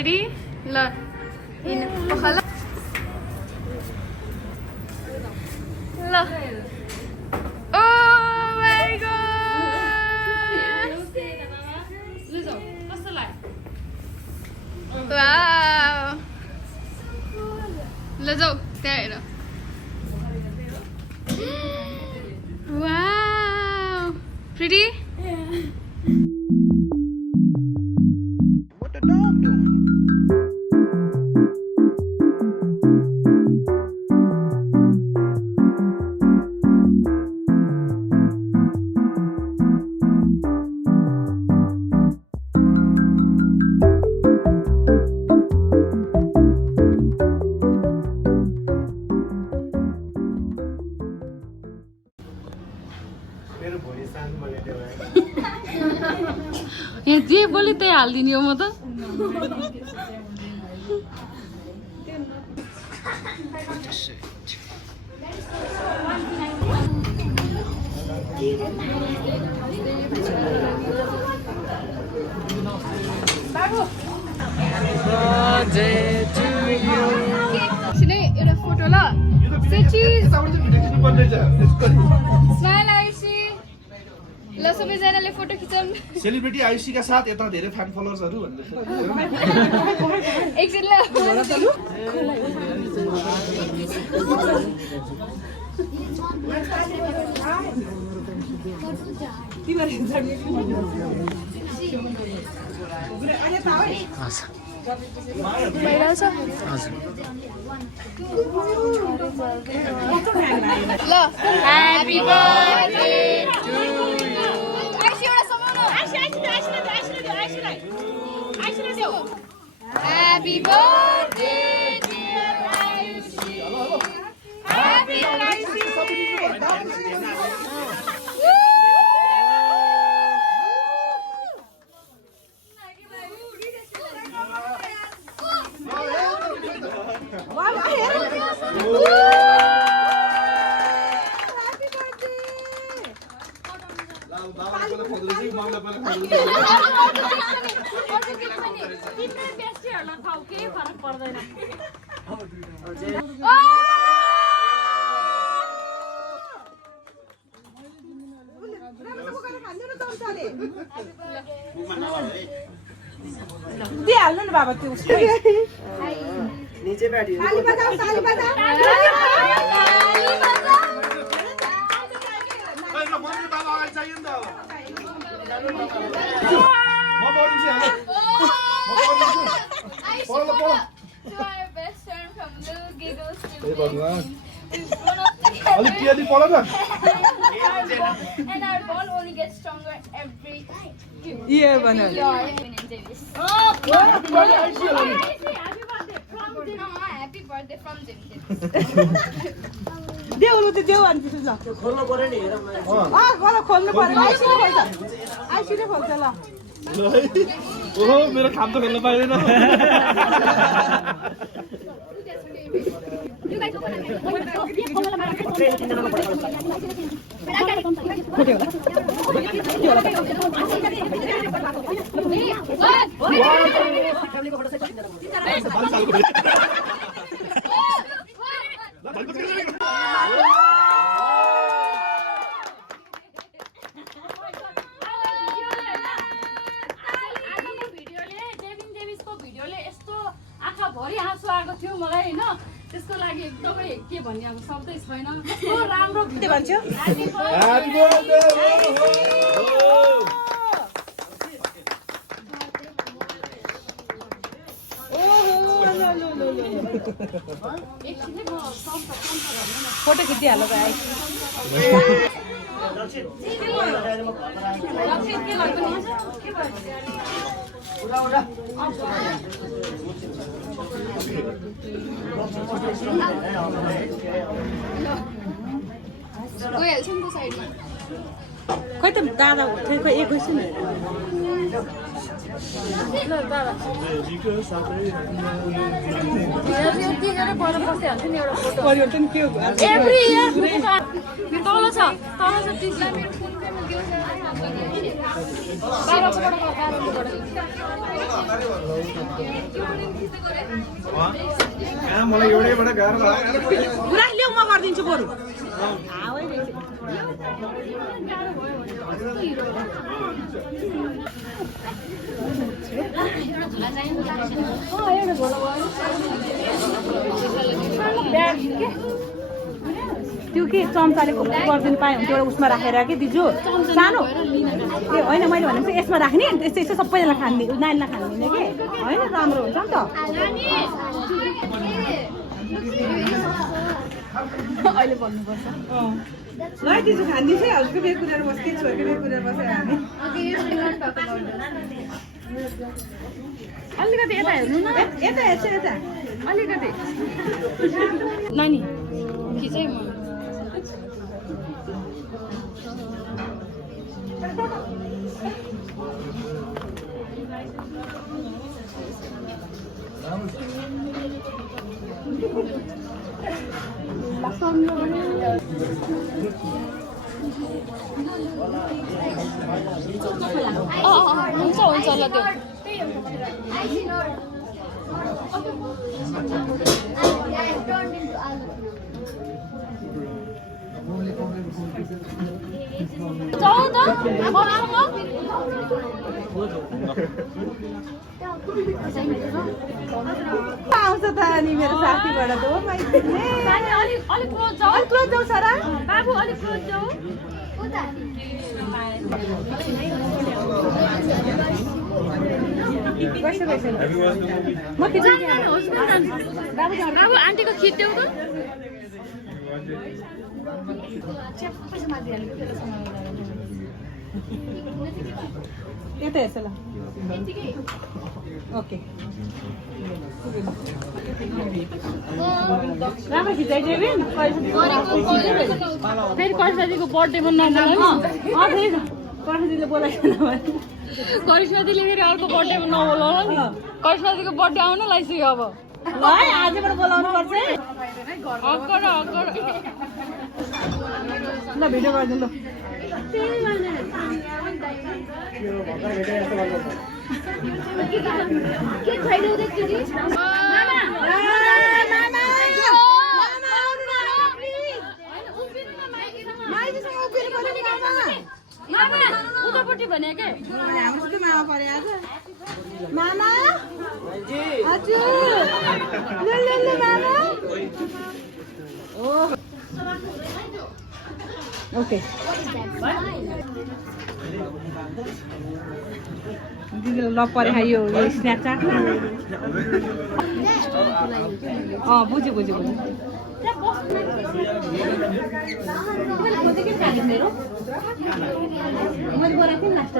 Ready ल in पखाल ल oh my God कस्तो लाग्यो वाउ ल जाऊ त्यहाँ हेर wow pretty What the dog doing? यहाँ जे बोले त्यही हालिदिने हो म त एउटा फोटो ल स्माइल आइसी ल सबैजनाले फोटो खिचौँ सेलिब्रिटी आयुषी का साथ यता धेरै फ्यान फलोवर्सहरु भन्दै एकछिन ल भइरहेछ ल ह्यापी बर्थडे टु यु आइसी एउटा समाउन आइसी देऊ happy birthday dear Ayushi happy Ayushi दिइहाल्नु नि बाबा त्यो उसको नीचे बैठिए ताली बजाऊ ताली बजाऊ मम्मी बाबा आवाज चाहिए नि त म बोलिन्छु अलिक केली पढ न And our bond only gets stronger every ये भन्नु Happy birthday from Jimmy. देऊ ल त्यो देऊ अनि ल खोल्नु पर्यो नि हेर गल खोल्नु पर्यो आइसिने खोल्छ ल ओहो मेरो खाम त खोल्न पाइदैन भरि हाँसो आएको थियो मलाई हैन त्यसको लागि एकदमै के भन्ने अब शब्दै छैन कस्तो राम्रो के भन्छ ह्यापी बर्थडे फोटो खिचिहाल्नु भाइ गइहाल्छ नि त साइडमा खोइ त दादा खोइ एकैछिन ल दादा परिवर्तन के हो एभ्री इयर तल छ तिजलाई मेरो फोन पेमा दिउँछ मलाई एउटैबाट गाह्रो लाग्यो पुरा ल्याउ म गरिदिन्छु बरु त्यो के चम्चाले गरिदिनु पाएँ हुन्थ्यो एउटा उसमा राखेर कि दिजु सानो ए होइन मैले भनेपछि यसमा राख्ने यस्तो यस्तो सबैजना खाने नानीलाई खानिदिने कि होइन राम्रो हुन्छ नि त अहिले भन्नुपर्छ ल दिजु खानिदिन्छ है हजुरको बेग कुरेर बस्छ कि छोरीको बेग कुरेर बसेर हामी अलिकति यता हेर्नु न यता हेर्छु यता अलिकति नानी खिचै म हुन्छ हुन्छ ल त्यो जाऊ त आउँछ त अनि मेरो साथीबाट त हो अलिक क्लोज जाऊ क्लोज जाऊ सरा बाबु अलिक क्लोज जाऊ म किचन बाबु आन्टीको खिच्देऊ त यता हेर्छ ल ओके राम्रो खिचाइ जेबिन फेरि करिश्माजीको बर्थडेमा नबोलाउनु करिश्माजीले बोलाएन भने करिश्माजीले फेरि अर्को बर्थडेमा नबोलाउनु नि करिश्माजीको बर्थडे आउन लागिसक्यो अब ल है आजबाट बोलाउनु पर्छ है अक्कर अक्कर ल भिडियो गरिदिनु ल के खाइदेऊ एकचोटि उतापट्टि भने के हाम्रो त मामा परे आज मामा हजुर ल मामा ओ ओके दिदीले ल परे यो स्न्यापच्याटमा बुझ्यो मैले बोलाएको थिएँ लास्ट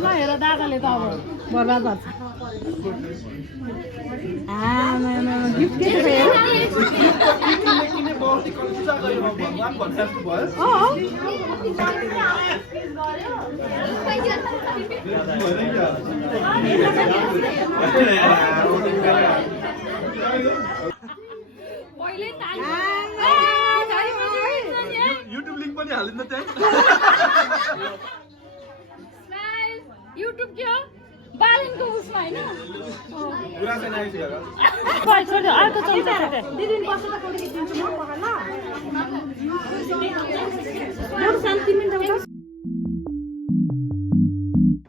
ल हेर दादाले त अब बर्बाद गर्छ गिफ्ट के युट्युब लिङ्क पनि हालिदिनु त्यहाँ युट्युब के हो बालनको उसमा होइन पुरा चाहिँ आइसकेको अर्को चम्चा दिदी बस्छ त फोटो खिचिदिन्छु म ल शान्ति मिल्छ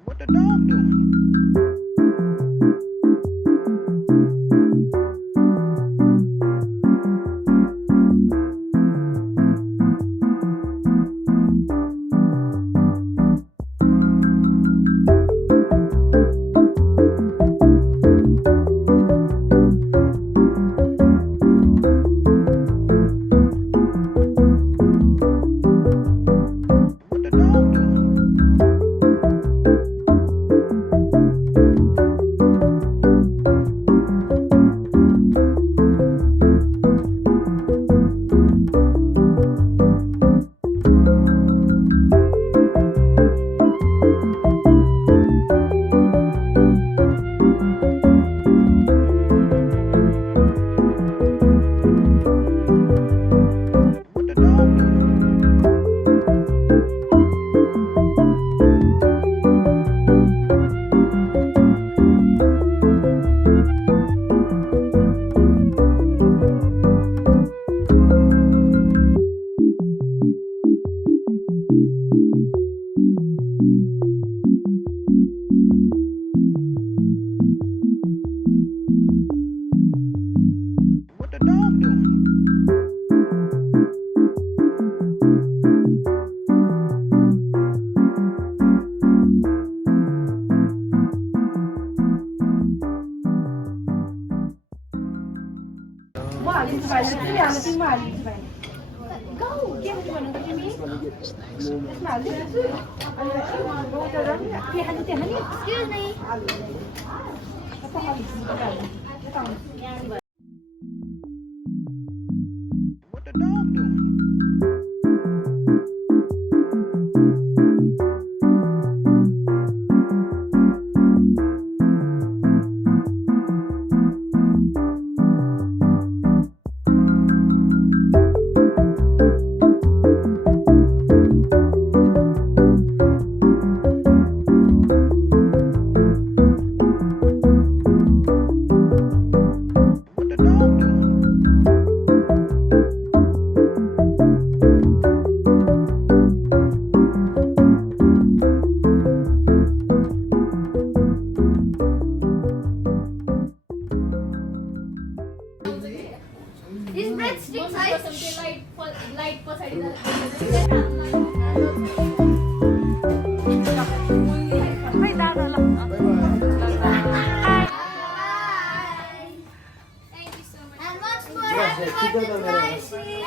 What the dog doing? What the म हालिदिन्छु भाइलाई तिमी हाल्नु तिमीमा हालिदिन्छु भाइ के भन्नु तिमी यसमा हालिदिन्छु अनि के हाल्नु त्यहाँ हाल्नु What the dog doing? What the dog doing? These breadsticks light पछाडि खै दादा ल And once more, happy birthday, Rashi.